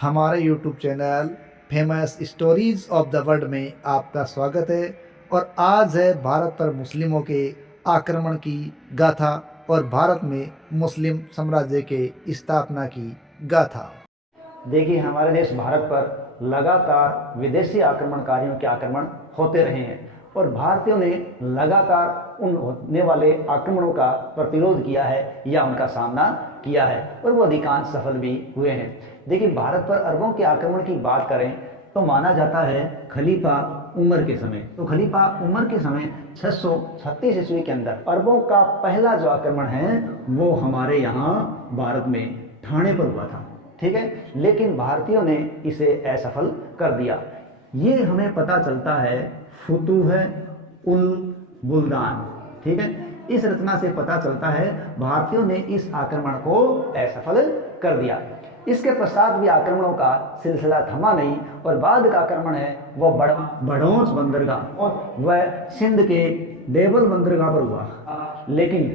हमारे YouTube channel famous stories of the world में आपका स्वागत है। और आज है भारत पर मुस्लिमों के आक्रमण की गाथा और भारत में मुस्लिम साम्राज्य के स्थापना की गाथा। देखिए, हमारे देश भारत पर लगातार विदेशी आक्रमणकारियों के आक्रमण होते रहे हैं और भारतीयों ने लगातार उन होने वाले आक्रमणों का प्रतिरोध किया है या उनका सामना किया है और वो अधिकांश सफल भी हुए हैं। देखिए, भारत पर अरबों के आक्रमण की बात करें तो माना जाता है खलीफा उमर के समय। तो खलीफा उमर के समय 636 ईस्वी के अंदर अरबों का पहला जो आक्रमण है वो हमारे यहाँ भारत में ठाणे पर हुआ था। ठीक है, लेकिन भारतीयों ने इसे असफल कर दिया। ये हमें पता चलता है फुतूह उल बुल्दान। ठीक है, इस रचना से पता चलता है भारतीयों ने इस आक्रमण को असफल कर दिया। इसके पश्चात भी आक्रमणों का सिलसिला थमा नहीं और बाद का आक्रमण है वह बड़ौच बंदरगाह और वह सिंध के देवल बंदरगाह पर हुआ। लेकिन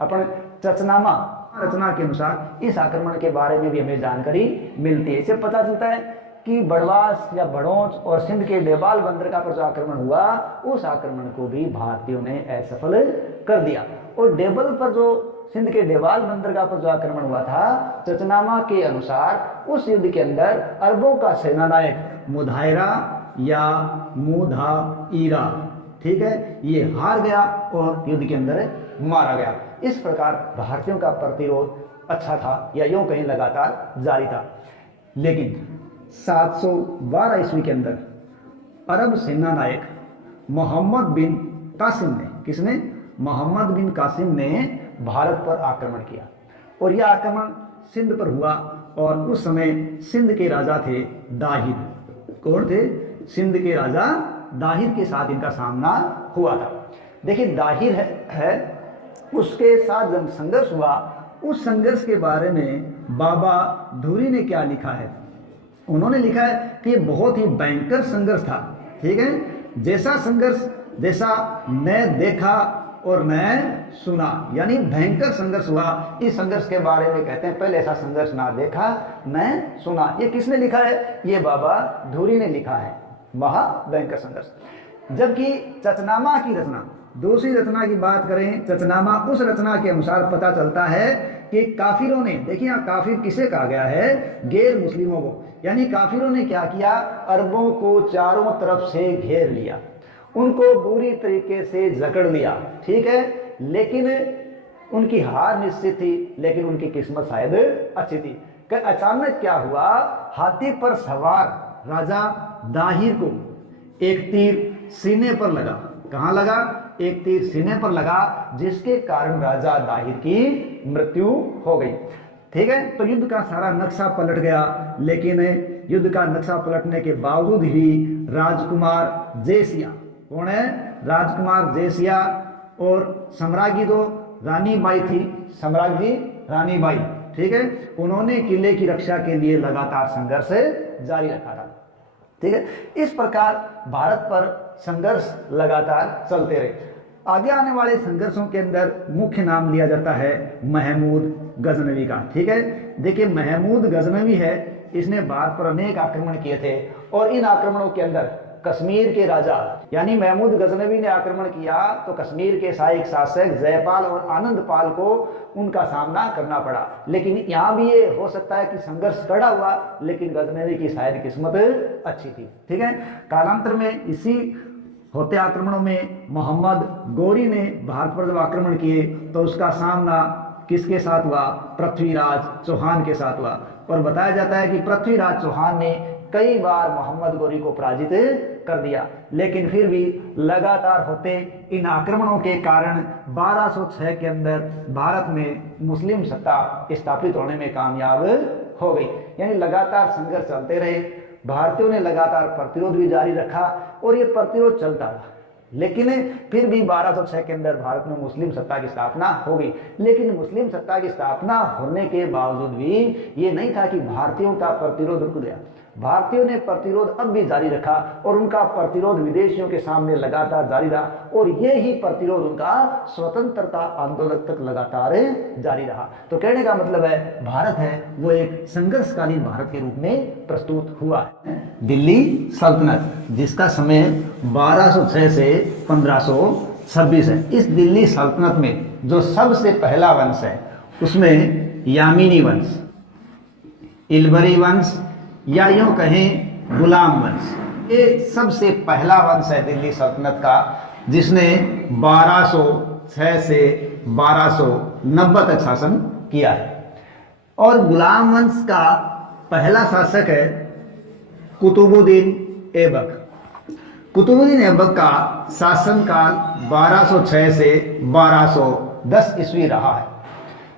अपन चचनामा रचना के अनुसार इस आक्रमण के बारे में भी हमें जानकारी मिलती है। इससे पता चलता है कि बड़वास या बड़ौच और सिंध के देवाल बंदरगाह पर जो आक्रमण हुआ उस आक्रमण को भी भारतीयों ने असफल कर दिया। और देवल पर जो सिंध के देवाल बंदरगाह पर जो आक्रमण हुआ था, चचनामा के अनुसार उस युद्ध के अंदर अरबों का सेनानायक मुधायरा या मुधाईरा, ठीक है, ये हार गया और युद्ध के अंदर मारा गया। इस प्रकार भारतीयों का प्रतिरोध अच्छा था या यूं कहीं लगातार जारी था। लेकिन 712 ईस्वी के अंदर अरब सेनानायक मोहम्मद बिन कासिम ने, किसने? मोहम्मद बिन कासिम ने भारत पर आक्रमण किया और यह आक्रमण सिंध पर हुआ। और उस समय सिंध के राजा थे दाहिर। कौन थे? सिंध के राजा दाहिर के साथ इनका सामना हुआ था। देखिए, दाहिर है उसके साथ जब संघर्ष हुआ, उस संघर्ष के बारे में बाबा धूरी ने क्या लिखा है? उन्होंने लिखा है कि बहुत ही भयंकर संघर्ष था। ठीक है, जैसा संघर्ष जैसा न देखा और न सुना, यानी भयंकर संघर्ष हुआ। इस संघर्ष के बारे में कहते हैं पहले ऐसा संघर्ष ना देखा न सुना। ये किसने लिखा है? ये बाबा धूरी ने लिखा है, महाभयंकर संघर्ष। जबकि चचनामा की रचना, दूसरी रचना की बात करें, चचनामा, उस रचना के अनुसार पता चलता है कि काफिरों ने, देखिए यहाँ काफिर किसे कहा गया है? गैर मुस्लिमों को। यानी काफिरों ने क्या किया? अरबों को चारों तरफ से घेर लिया, उनको बुरी तरीके से जकड़ लिया। ठीक है, लेकिन उनकी हार निश्चित थी, लेकिन उनकी किस्मत शायद अच्छी थी कि अचानक क्या हुआ? हाथी पर सवार राजा दाहिर को एक तीर सीने पर लगा। कहाँ लगा? एक तीर सीने पर लगा, जिसके कारण राजा दाहिर की मृत्यु हो गई। ठीक है, तो युद्ध का सारा नक्शा पलट गया। लेकिन युद्ध का नक्शा पलटने के बावजूद भी राजकुमार जेसिया, कौन है? राजकुमार जेसिया और सम्राज्ञी तो रानी बाई थी, सम्राज्ञी रानी बाई, ठीक है, उन्होंने किले की रक्षा के लिए लगातार संघर्ष जारी रखा था। ठीक है, इस प्रकार भारत पर संघर्ष लगातार चलते रहे। आगे आने वाले संघर्षों के अंदर मुख्य नाम लिया जाता है महमूद गजनवी का। ठीक है, देखिए महमूद गजनवी है, इसने भारत पर अनेक आक्रमण किए थे और इन आक्रमणों के अंदर कश्मीर के राजा यानी महमूद गजनवी ने आक्रमण किया तो कश्मीर के सहायक शासक जयपाल और आनंदपाल को उनका सामना करना पड़ा। लेकिन यहाँ भी ये हो सकता है कि संघर्ष कड़ा हुआ, लेकिन गजनवी की शायद किस्मत अच्छी थी। ठीक है, कालांतर में इसी होते आक्रमणों में मोहम्मद गौरी ने भारत पर जब आक्रमण किए तो उसका सामना किसके साथ हुआ? पृथ्वीराज चौहान के साथ हुआ। और बताया जाता है कि पृथ्वीराज चौहान ने कई बार मोहम्मद गौरी को पराजित कर दिया, लेकिन फिर भी लगातार होते इन आक्रमणों के कारण 1206 के अंदर भारत में मुस्लिम सत्ता स्थापित होने में कामयाब हो गई। यानी लगातार संघर्ष चलते रहे, भारतीयों ने लगातार प्रतिरोध भी जारी रखा और ये प्रतिरोध चलता रहा। लेकिन फिर भी 1206 के अंदर भारत में मुस्लिम सत्ता की स्थापना हो गई। लेकिन मुस्लिम सत्ता की स्थापना होने के बावजूद भी ये नहीं था कि भारतीयों का प्रतिरोध रुक गया। भारतीयों ने प्रतिरोध अब भी जारी रखा और उनका प्रतिरोध विदेशियों के सामने लगातार जारी रहा और ये ही प्रतिरोध उनका स्वतंत्रता आंदोलन तक लगातार जारी रहा। तो कहने का मतलब है भारत है वो एक संघर्षकालीन भारत के रूप में प्रस्तुत हुआ है। दिल्ली सल्तनत जिसका समय 1206 से 1526 है, इस दिल्ली सल्तनत में जो सबसे पहला वंश है उसमें यामिनी वंश, इलबरी वंश या यूं कहें गुलाम वंश, ये सबसे पहला वंश है दिल्ली सल्तनत का, जिसने 1206 से 1290 तक शासन किया है। और गुलाम वंश का पहला शासक है कुतुबुद्दीन ऐबक। कुतुबुद्दीन ऐबक का शासनकाल 1206 से 1210 ईस्वी रहा है।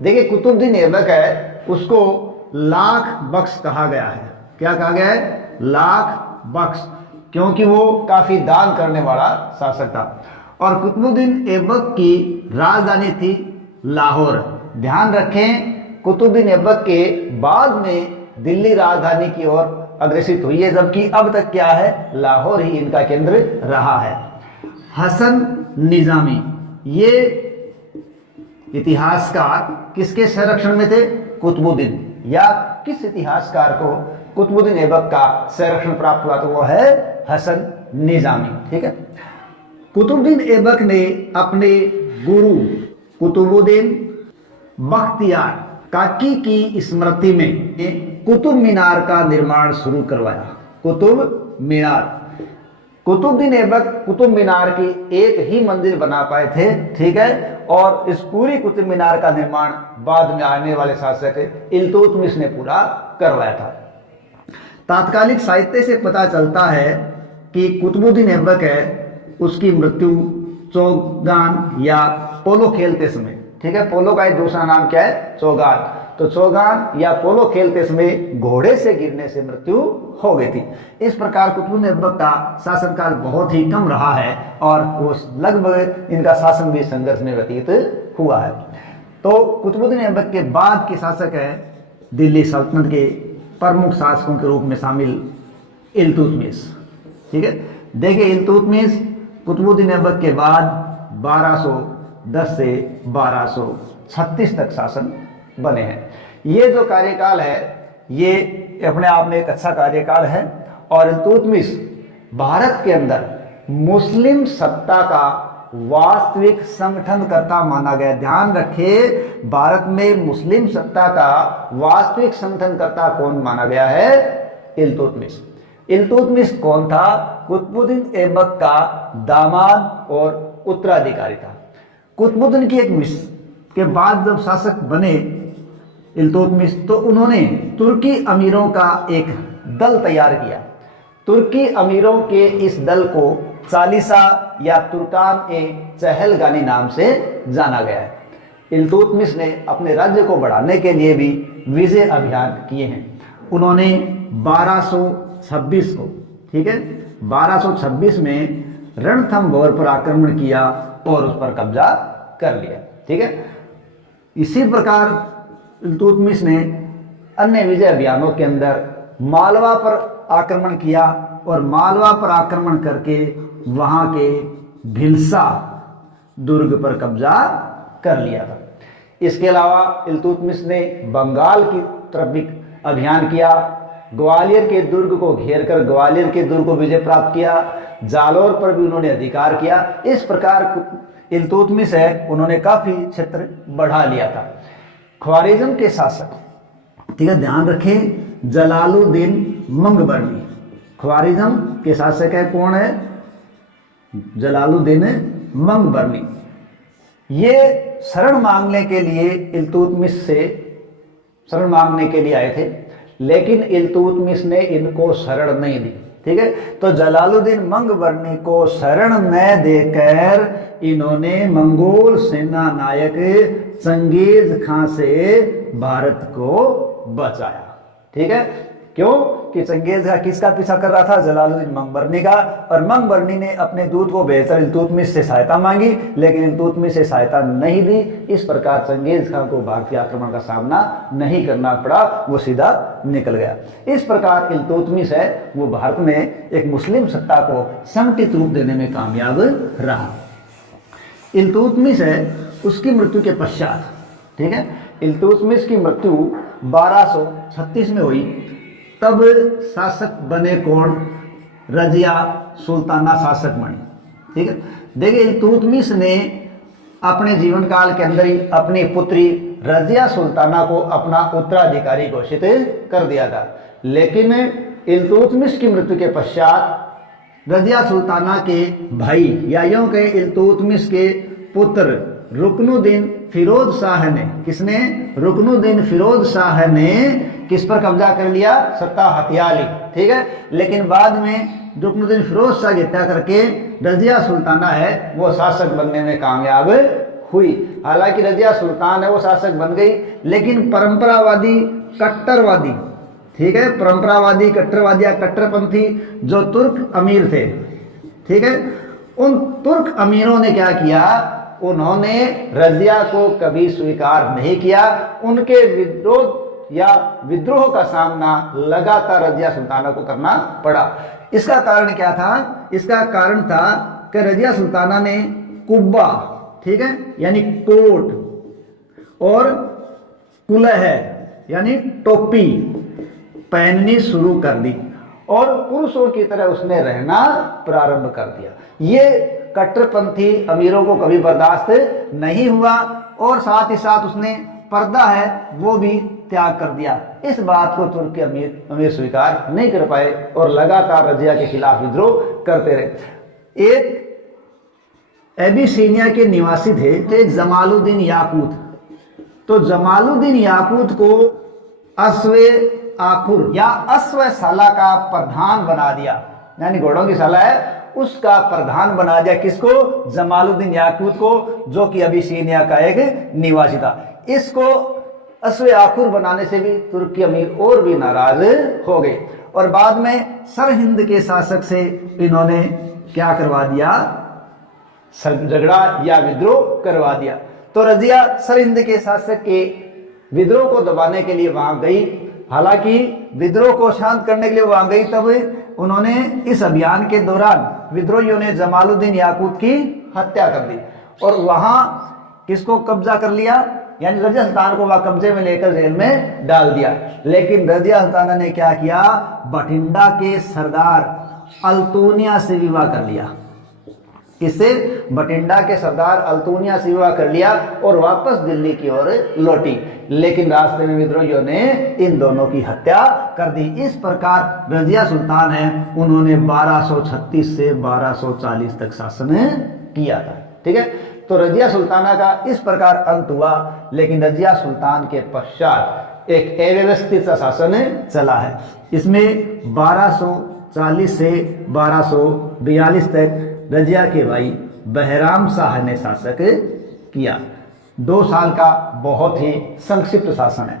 देखिए कुतुबुद्दीन ऐबक है उसको लाख बख्श कहा गया है। क्या कहा गया है? लाख बख्श, क्योंकि वो काफी दान करने वाला शासक था। और कुतुबुद्दीन ऐबक की राजधानी थी लाहौर। ध्यान रखें कुतुबुद्दीन ऐबक के बाद में दिल्ली राजधानी की ओर अग्रसित हुई है, जबकि अब तक क्या है? लाहौर ही इनका केंद्र रहा है। हसन निजामी ये इतिहासकार किसके संरक्षण में थे? कुतुबुद्दीन। या किस इतिहासकार को कुतुबुद्दीन ऐबक का संरक्षण प्राप्त हुआ? तो वो है हसन निजामी। ठीक है। कुतुबुद्दीन ऐबक ने अपने गुरु कुतुबुद्दीन बख्तियार काकी की स्मृति में कुतुब मीनार का निर्माण शुरू करवाया। कुतुब मीनार, कुतुबुद्दीन ऐबक कुतुब मीनार की एक ही मंदिर बना पाए थे। ठीक है। और इस पूरी कुतुब मीनार का निर्माण बाद में आने वाले शासक इल्तुतमिश ने पूरा करवाया था। तात्कालिक साहित्य से पता चलता है कि कुतुबुद्दीन ऐबक है उसकी मृत्यु चौगान या पोलो खेलते समय, ठीक है, पोलो का एक दूसरा नाम क्या है? चौगान। तो चौगान या पोलो खेलते समय घोड़े से गिरने से मृत्यु हो गई थी। इस प्रकार कुतुबुद्दीन ऐबक का शासनकाल बहुत ही कम रहा है और वो लगभग इनका शासन भी संघर्ष में व्यतीत हुआ है। तो कुतुबुद्दीन ऐबक के बाद के शासक है दिल्ली सल्तनत के प्रमुख शासकों के रूप में शामिल इल्तुतमिश। ठीक है। देखिए इल्तुतमिश कुतुबुद्दीन ऐबक के बाद 1210 से 1236 तक शासन बने हैं। ये जो कार्यकाल है ये अपने आप में एक अच्छा कार्यकाल है। और इल्तुतमिश भारत के अंदर मुस्लिम सत्ता का वास्तविक संगठनकर्ता माना गया। ध्यान रखें भारत में मुस्लिम सत्ता का वास्तविक संगठनकर्ता कौन माना गया है? इल्तुतमिश। इल्तुतमिश कौन था? कुतुबुद्दीन ऐबक का दामाद और उत्तराधिकारी था। कुतुबुद्दीन की एक के बाद जब शासक बने इल्तुतमिश तो उन्होंने तुर्की अमीरों का एक दल तैयार किया। तुर्की अमीरों के इस दल को चालीसा या तुर्कान ए चहलगानी नाम से जाना गया है। इल्तुतमिश ने अपने राज्य को बढ़ाने के लिए भी विजय अभियान किए हैं। उन्होंने 1226 को, ठीक है, 1226 में रणथंभौर पर आक्रमण किया और उस पर कब्जा कर लिया। ठीक है। इसी प्रकार इल्तुतमिश ने अन्य विजय अभियानों के अंदर मालवा पर आक्रमण किया और मालवा पर आक्रमण करके वहां के भिलसा दुर्ग पर कब्जा कर लिया था। इसके अलावा इल्तुतमिश ने बंगाल की तरफ भी अभियान किया। ग्वालियर के दुर्ग को घेरकर ग्वालियर के दुर्ग को विजय प्राप्त किया। जालौर पर भी उन्होंने अधिकार किया। इस प्रकार इल्तुतमिश है उन्होंने काफी क्षेत्र बढ़ा लिया था। ख्वारिज्म के शासक, ठीक है, ध्यान रखें, जलालुद्दीन मंगबर्नी ख्वारिज्म के शासक है। कौन है? जलालुद्दीन मंगबर्नी। ये शरण मांगने के लिए इल्तुतमिश से शरण मांगने के लिए आए थे, लेकिन इल्तुतमिश ने इनको शरण नहीं दी। ठीक है। तो जलालुद्दीन मंगबर्नी को शरण न देकर इन्होंने मंगोल सेना नायक चंगेज खां से भारत को बचाया। ठीक है। क्यों कि चंगेज खां किसका पीछा कर रहा था? जलालुद्दीन मंगबरनी का। और मंगबरनी ने अपने दूत को भेजकर इल्तुतमिश से सहायता मांगी, लेकिन इल्तुतमिश से सहायता नहीं दी। इस प्रकार चंगेज खां को भारतीय आक्रमण का सामना नहीं करना पड़ा, वो सीधा निकल गया। इस प्रकार इल्तुतमिश है वो भारत में एक मुस्लिम सत्ता को संगठित रूप देने में कामयाब रहा। इल्तुतमिश है उसकी मृत्यु के पश्चात, ठीक है, इल्तुतमिश की मृत्यु 1236 में हुई। तब शासक बने कौन? रजिया सुल्ताना शासक बनी, ठीक है। देखिए इल्तुतमिश ने अपने जीवन काल के अंदर ही अपनी पुत्री रजिया सुल्ताना को अपना उत्तराधिकारी घोषित कर दिया था, लेकिन इल्तुतमिश की मृत्यु के पश्चात रजिया सुल्ताना के भाई या यूं के इल्तुतमिश के पुत्र रुकनुद्दीन फिरोज शाह ने, किसने? रुकनुद्दीन फिरोज शाह ने किस पर कब्जा कर लिया? सत्ता हथिया ली, ठीक है। लेकिन बाद में रुकनुद्दीन फिरोज शाह की हत्या करके रजिया सुल्ताना है वो शासक बनने में कामयाब हुई। हालांकि रजिया सुल्तान है वो शासक बन गई, लेकिन परंपरावादी कट्टरवादी, ठीक है, परंपरावादी कट्टरवादी या कट्टरपंथी जो तुर्क अमीर थे, ठीक है, उन तुर्क अमीरों ने क्या किया? उन्होंने रजिया को कभी स्वीकार नहीं किया। उनके विरोध या विद्रोह का सामना लगातार रजिया सुल्ताना को करना पड़ा। इसका कारण क्या था? इसका कारण था कि रजिया सुल्ताना ने कुब्बा, ठीक है, यानी कोट और कुलह यानी टोपी पहननी शुरू कर दी और पुरुषों की तरह उसने रहना प्रारंभ कर दिया। ये कट्टरपंथी अमीरों को कभी बर्दाश्त नहीं हुआ और साथ ही साथ उसने पर्दा है वो भी त्याग कर दिया। इस बात को तुर्क के अमीर स्वीकार नहीं कर पाए और लगातार रजिया के खिलाफ विद्रोह करते रहे। एक एबिसीनिया के निवासी थे जमालुद्दीन याकूत। तो जमालुद्दीन याकूत को अश्वे आखुर या अश्वशाला का प्रधान बना दिया, यानी घोड़ों की शाला है उसका प्रधान बना दिया। किसको? जमालुद्दीन याकूत को, जो कि अबिसीनिया का एक निवासी था। इसको अश्वे आखुर बनाने से भी तुर्की अमीर और भी नाराज हो गए और बाद में सरहिंद के शासक से इन्होंने क्या करवा दिया? झगड़ा या विद्रोह करवा दिया। तो रजिया सरहिंद के शासक के विद्रोह को दबाने के लिए वहां गई। हालांकि विद्रोह को शांत करने के लिए वहां गई, तब उन्होंने इस अभियान के दौरान विद्रोहियों ने जमालुद्दीन याकूत की हत्या कर दी और वहां किसको कब्जा कर लिया? यानी रजिया सुल्तान को वहां कब्जे में लेकर जेल में डाल दिया। लेकिन रजिया सुल्ताना ने क्या किया? बठिंडा के सरदार अल्तूनिया से विवाह कर लिया। इससे बठिंडा के सरदार अल्तूनिया से विवाह कर लिया और वापस दिल्ली की ओर लौटी। लेकिन रास्ते में विद्रोहियों ने इन दोनों की हत्या कर दी। इस प्रकार रजिया सुल्तान है उन्होंने 1236 से 1240 तक शासन किया था, ठीक है। तो रजिया सुल्ताना का इस प्रकार अंत हुआ। लेकिन रजिया सुल्तान के पश्चात एक अव्यवस्थित सा शासन चला है। इसमें 1240 से 1242 तक रजिया के भाई बहराम शाह ने शासक किया। 2 साल का बहुत ही संक्षिप्त शासन है।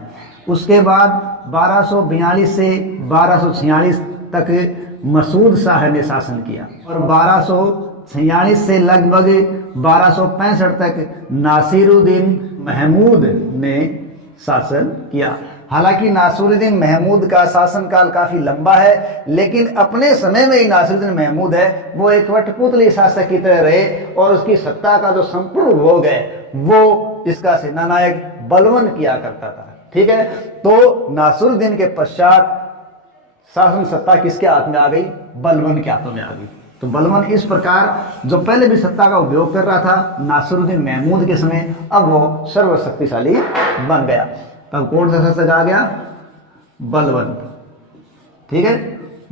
उसके बाद 1242 से 1246 तक मसूद शाह ने शासन किया और 1246 से लगभग 1265 तक नासिरुद्दीन महमूद ने शासन किया। हालांकि नासिरुद्दीन महमूद का शासनकाल काफी लंबा है, लेकिन अपने समय में ही नासिरुद्दीन महमूद है वो एक कठपुतली शासक की तरह रहे और उसकी सत्ता का जो संपूर्ण भोग है वो इसका सेनानायक बलवन किया करता था, ठीक है। तो नासिरुद्दीन के पश्चात शासन सत्ता किसके हाथ में आ गई? बलवन के हाथों में आ गई। तो बलवन इस प्रकार जो पहले भी सत्ता का उपयोग कर रहा था नासिरुद्दीन महमूद के समय, अब वो सर्वशक्तिशाली बन गया। तब कौन सा शासक आ गया? बलवन, ठीक है।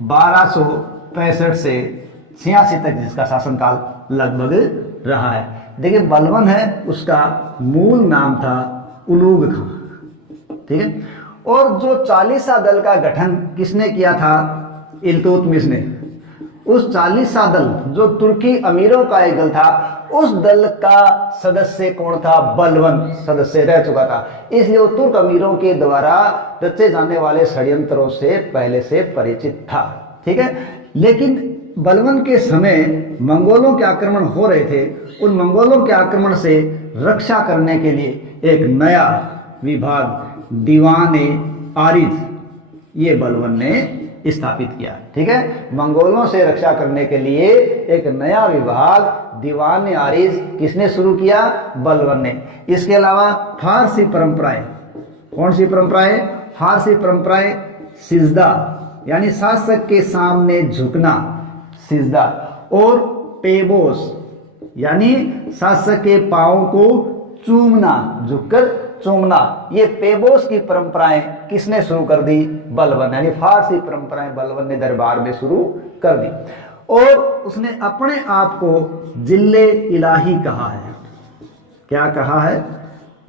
1265 से 86 तक जिसका शासनकाल लगभग रहा है। देखिए बलवन है उसका मूल नाम था उलूग खां, ठीक है। और जो 40 दल का गठन किसने किया था? इल्तुतमिश ने। उस 40 दल जो तुर्की अमीरों का एक दल था, उस दल का सदस्य कौन था? बलवन सदस्य रह चुका था। इसलिए वो तुर्क अमीरों के द्वारा रचे जाने वाले षड्यंत्रों से पहले से परिचित था। ठीक है, लेकिन बलवन के समय मंगोलों के आक्रमण हो रहे थे। उन मंगोलों के आक्रमण से रक्षा करने के लिए एक नया विभाग दीवाने आरिज ये बलवन ने स्थापित किया। ठीक है, मंगोलों से रक्षा करने के लिए एक नया विभाग दीवाने आरिज किसने शुरू किया? बलवन ने। इसके अलावा फारसी परंपराएं, कौन सी परंपराएं? फारसी परंपराएं, सिजदा यानी शासक के सामने झुकना, सिजदा, और पेबोस यानी शासक के पांव को चूमना, झुककर चूमना। ये पेबोस की परंपराएं किसने शुरू कर दी? बलवन, यानी फारसी परंपराएं बलवन ने दरबार में शुरू कर दी। और उसने अपने आप को जिल्ले इलाही कहा है। क्या कहा है?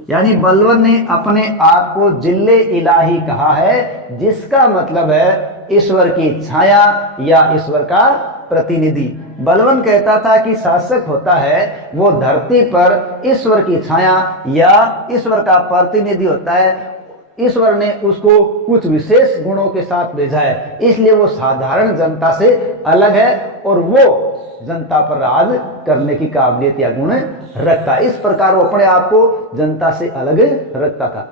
यानी बलवन ने अपने आप को जिल्ले इलाही कहा है, जिसका मतलब है ईश्वर की छाया या ईश्वर का प्रतिनिधि। बलवन कहता था कि शासक होता है वो धरती पर ईश्वर की छाया या ईश्वर का प्रतिनिधि होता है। ईश्वर ने उसको कुछ विशेष गुणों के साथ भेजा है, इसलिए वो साधारण जनता से अलग है और वो जनता पर राज करने की काबिलियत या गुण रखता है। इस प्रकार वो अपने आप को जनता से अलग रखता था।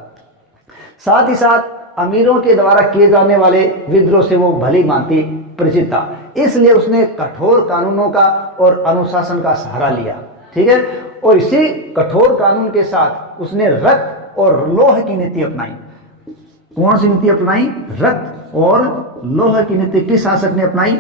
साथ ही साथ अमीरों के द्वारा किए जाने वाले विद्रोह से वो भली भांति परिचित था, इसलिए उसने कठोर कानूनों का और अनुशासन का सहारा लिया। ठीक है, और इसी कठोर कानून के साथ उसने रक्त और लोह की नीति अपनाई। कौन सी नीति अपनाई? रक्त और लोह की नीति किस शासक ने अपनाई?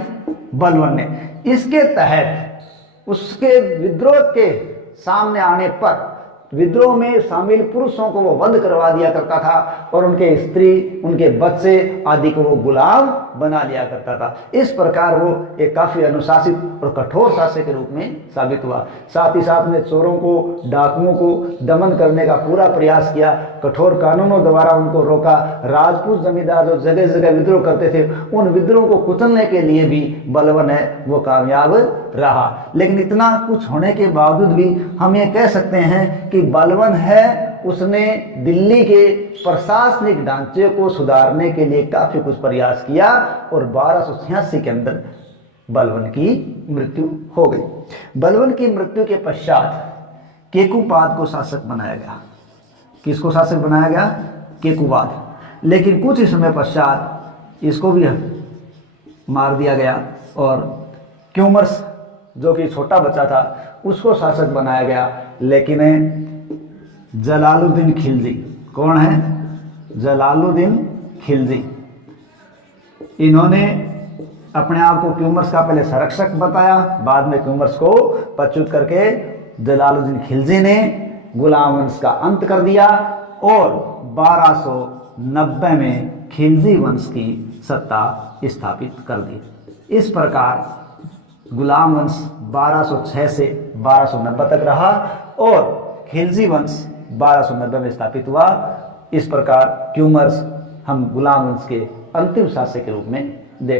बलवन ने। इसके तहत उसके विद्रोह के सामने आने पर विद्रोह में शामिल पुरुषों को वो वध करवा दिया करता था और उनके स्त्री, उनके बच्चे आदि को वो गुलाम बना लिया करता था। इस प्रकार वो एक काफी अनुशासित और कठोर शासक के रूप में साबित हुआ। साथ ही साथ में चोरों को, डाकुओं को दमन करने का पूरा प्रयास किया, कठोर कानूनों द्वारा उनको रोका। राजपूत जमींदार जो जगह जगह विद्रोह करते थे, उन विद्रोह को कुचलने के लिए भी बलवन है वो कामयाब रहा। लेकिन इतना कुछ होने के बावजूद भी हम ये कह सकते हैं कि बलवन है उसने दिल्ली के प्रशासनिक ढांचे को सुधारने के लिए काफी कुछ प्रयास किया और 1286 के अंदर बलवन की मृत्यु हो गई। बलवन की मृत्यु के पश्चात केकुपाद को शासक बनाया गया। किसको शासक बनाया गया? केकुपाद। लेकिन कुछ ही समय पश्चात इसको भी मार दिया गया और क्यूमर्स जो कि छोटा बच्चा था उसको शासक बनाया गया। लेकिन जलालुद्दीन खिलजी, कौन है? जलालुद्दीन खिलजी, इन्होंने अपने आप को क्यूमर्स का पहले संरक्षक बताया, बाद में क्यूमर्स को पदच्युत करके जलालुद्दीन खिलजी ने गुलाम वंश का अंत कर दिया और 1290 में खिलजी वंश की सत्ता स्थापित कर दी। इस प्रकार गुलाम वंश 1206 से 1290 तक रहा और खिलजी वंश 1290 में स्थापित हुआ। इस प्रकार क्यूमर्स हम गुलाम वंश के अंतिम शासक के रूप में देख